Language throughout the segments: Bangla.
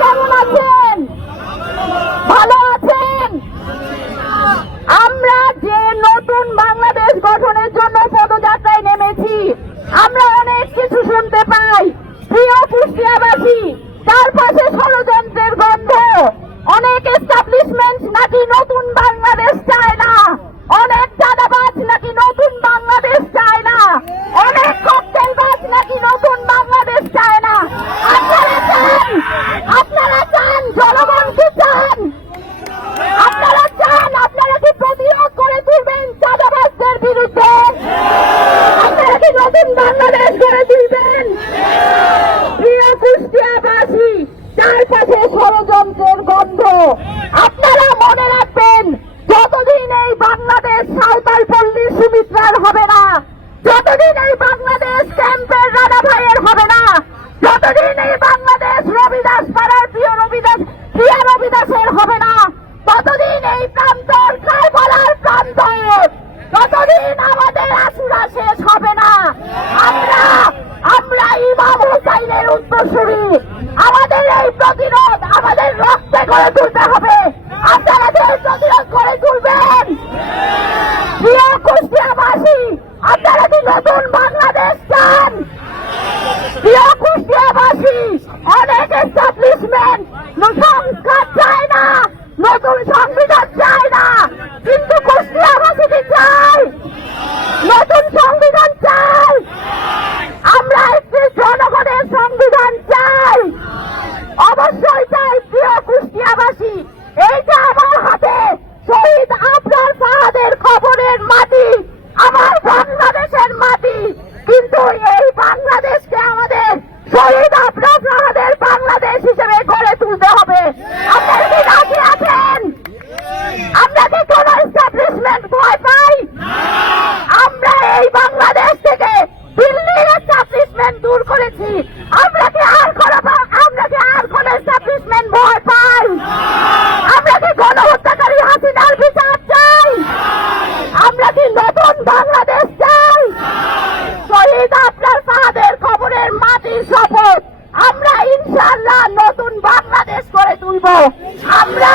কেমন আছেন ভালো আছেন আমরা যে নতুন বাংলাদেশ গঠনের জন্য পদযাত্রায় নেমেছি আমরা অনেক কিছু শুনতে পাই প্রিয় কুষ্টিয়াবাসী তার পাশে ষড়যন্ত্রের গন্ধ অনেক এস্টাবলিশমেন্ট নাকি নতুন বাংলাদেশ চায় না অনেক চাঁদাবাজ নাকি নতুন বাংলাদেশ চায় না অনেক ককটেলবাজ নাকি নতুন বাংলাদেশ চায় না আপনারা চান আপনারা চান জনগণ কি চান আপনারা চান আপনারা কি প্রতিরোধ করে তুলবেন চাঁদাবাজদের বিরুদ্ধে আপনারা কি নতুন বাংলাদেশ গড়ে তুলবেন প্রিয় কুষ্টিয়াবাসী চারপাশে ষড়যন্ত্রের গন্ধ আপনারা মনে রাখবেন, যতদিন এই বাংলাদেশ সাঁওতাল পল্লী সুমিত্রার হবে না, যতদিন এই বাংলাদেশ ক্যাম্পের রানা ভাইয়ের হবে না, যতদিন এই বাংলাদেশ রবিদাস পাড়ার প্রিয় রবিদাস, প্রিয়া রবিদাসের হবে না, ততদিন এই প্রান্তর কারবালার প্রান্তর ততদিন আমাদের আসুরা শেষ হবে না, আমরা আমরা ইমাম হুসাইনের উত্তরসূরি, আমাদের এই প্রতিরোধ করে তুলতে হবে। আপনারা প্রতিরোধ করে তুলবেন। প্রিয় কুষ্টিয়াবাসী করেছি। আমরা কি আর কোনো আমরা কি আর কোনো এস্টাবলিশমেন্ট ভয় পাই? আমরা কি হাসিনার বিচার চাই? আমরা কি নতুন বাংলাদেশ চাই? শহীদ আপনার ফাহাদের খবরের মাটির শপথ আমরা ইনশাল্লাহ নতুন বাংলাদেশ করে তুলব। আমরা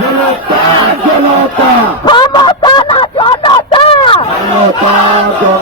জনতা জনতা। ক্ষমতা না জনতা। জনতা